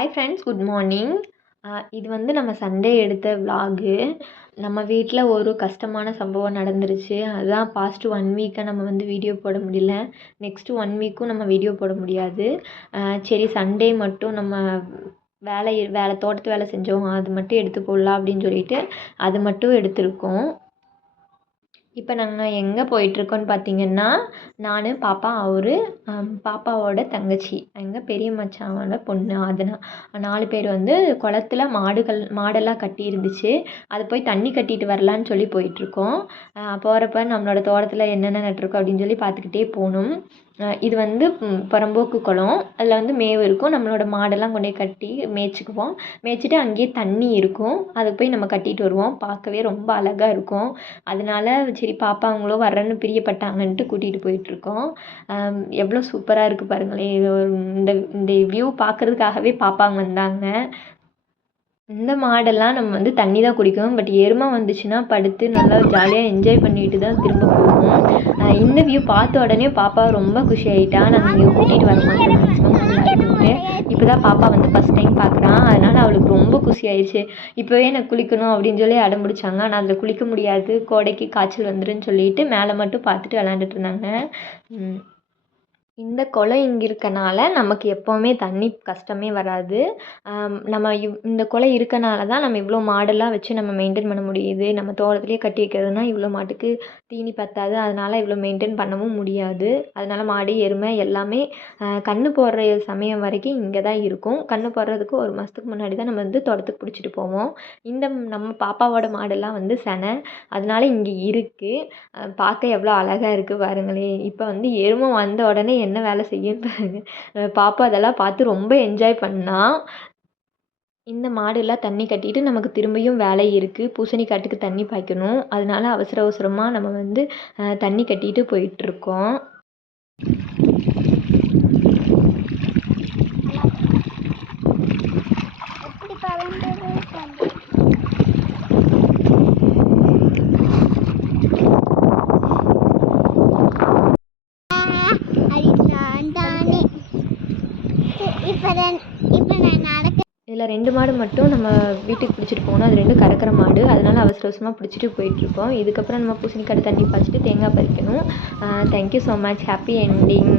Hi friends good morning இது வந்து நம்ம சண்டே எடுத்த விலாகு நம்ம வீட்டில் ஒரு கஷ்டமான சம்பவம் நடந்துருச்சு. அதுதான் பாஸ்ட் ஒன் வீக்காக நம்ம வந்து வீடியோ போட முடியல. நெக்ஸ்ட்டு ஒன் வீக்கும் நம்ம வீடியோ போட முடியாது. சரி சண்டே மட்டும் நம்ம வேலை வேலை தோட்டத்து வேலை செஞ்சோம். அது மட்டும் எடுத்து போடலாம் அப்படின்னு சொல்லிட்டு அது மட்டும் எடுத்திருக்கோம். இப்போ நாங்கள் எங்கே போயிட்டுருக்கோன்னு பார்த்தீங்கன்னா நான் பாப்பா அவர் பாப்பாவோட தங்கச்சி எங்கள் பெரிய மச்சானோட பொண்ணு அதனா நாலு பேர் வந்து குளத்துல மாடுகள் மாடெல்லாம் கட்டி இருந்துச்சு அது போய் தண்ணி கட்டிட்டு வரலான்னு சொல்லி போயிட்டுருக்கோம். போகிறப்ப நம்மளோட தோட்டத்தில் என்னென்ன நட்டிருக்கோம் அப்படின்னு சொல்லி பார்த்துக்கிட்டே போகணும். இது வந்து புறம்போக்கு குளம். அதில் வந்து மேவு இருக்கும். நம்மளோட மாடெல்லாம் கொண்டு போய் கட்டி மேய்ச்சிக்குவோம். மேய்ச்சிட்டு அங்கேயே தண்ணி இருக்கும். அதுக்கு போய் நம்ம கட்டிட்டு வருவோம். பார்க்கவே ரொம்ப அழகாக இருக்கும். அதனால சரி பாப்பா அவங்களும் பிரியப்பட்டாங்கன்ட்டு கூட்டிகிட்டு போயிட்டுருக்கோம். எவ்வளோ சூப்பராக இருக்குது பாருங்களேன். இது இந்த இந்த வியூ பார்க்குறதுக்காகவே பாப்பாங்க வந்தாங்க. இந்த மாடெல்லாம் நம்ம வந்து தண்ணி தான் குடிக்கும் பட் எருமை வந்துச்சுன்னா படுத்து நல்லா ஜாலியாக என்ஜாய் பண்ணிட்டு தான் திரும்ப போகும் இந்த வியூ பார்த்த உடனே பாப்பா ரொம்ப குஷி ஆகிட்டா நாங்கள் இங்கே கூட்டிகிட்டு வர மாட்டோம் மேக்ஸிமம் இப்போ தான் பாப்பா வந்து ஃபஸ்ட் டைம் பார்க்குறான் அதனால் அவளுக்கு ரொம்ப குஷி ஆயிடுச்சு இப்போவே எனக்கு குளிக்கணும் அப்படின்னு சொல்லி அடம் பிடிச்சாங்க. ஆனால் அதில் குளிக்க முடியாது. கோடைக்கு காய்ச்சல் வந்துருன்னு சொல்லிட்டு மேலே மட்டும் பார்த்துட்டு விளாண்டுட்டு இருந்தாங்க. இந்த குளம் இங்கே இருக்கனால நமக்கு எப்போவுமே தண்ணி கஷ்டமே வராது. நம்ம இவ் இந்த குளம் இருக்கனால தான் நம்ம இவ்வளோ மாடெல்லாம் வச்சு நம்ம மெயின்டைன் பண்ண முடியுது. நம்ம தோட்டத்துலேயே கட்டி வைக்கிறதுனா இவ்வளோ மாட்டுக்கு தீனி பத்தாது. அதனால் இவ்வளோ மெயின்டைன் பண்ணவும் முடியாது. அதனால் மாடு எருமை எல்லாமே கன்று போடுற சமயம் வரைக்கும் இங்கே தான் இருக்கும். கன்று போடுறதுக்கு ஒரு மாதத்துக்கு முன்னாடி தான் நம்ம வந்து தோட்டத்துக்கு பிடிச்சிட்டு போவோம். இந்த நம்ம பாப்பாவோட மாடெல்லாம் வந்து செனை. அதனால இங்கே இருக்குது பார்க்க எவ்வளோ அழகாக இருக்குது பாருங்களேன். இப்போ வந்து எருமை வந்த உடனே என்ன வேலை செய்யுன்னு பாப்பா அதெல்லாம் பார்த்து ரொம்ப என்ஜாய் பண்ணால் இந்த மாடுலாம் தண்ணி கட்டிட்டு நமக்கு திரும்பியும் வேலை இருக்குது பூசணி காட்டுக்கு தண்ணி பாய்க்கணும். அதனால அவசர அவசரமாக நம்ம வந்து தண்ணி கட்டிட்டு போயிட்டுருக்கோம் இதில் ரெண்டு மாடு மட்டும் நம்ம வீட்டுக்கு பிடிச்சிட்டு போகணும். அது ரெண்டும் கறக்கிற மாடு. அதனால் அவசர அவசரமாக பிடிச்சிட்டு போயிட்டுருக்கோம். இதுக்கப்புறம் நம்ம பூசணிக்காடு தண்ணி பாய்ச்சிட்டு தேங்காய் பறிக்கணும். Thank you so much happy ending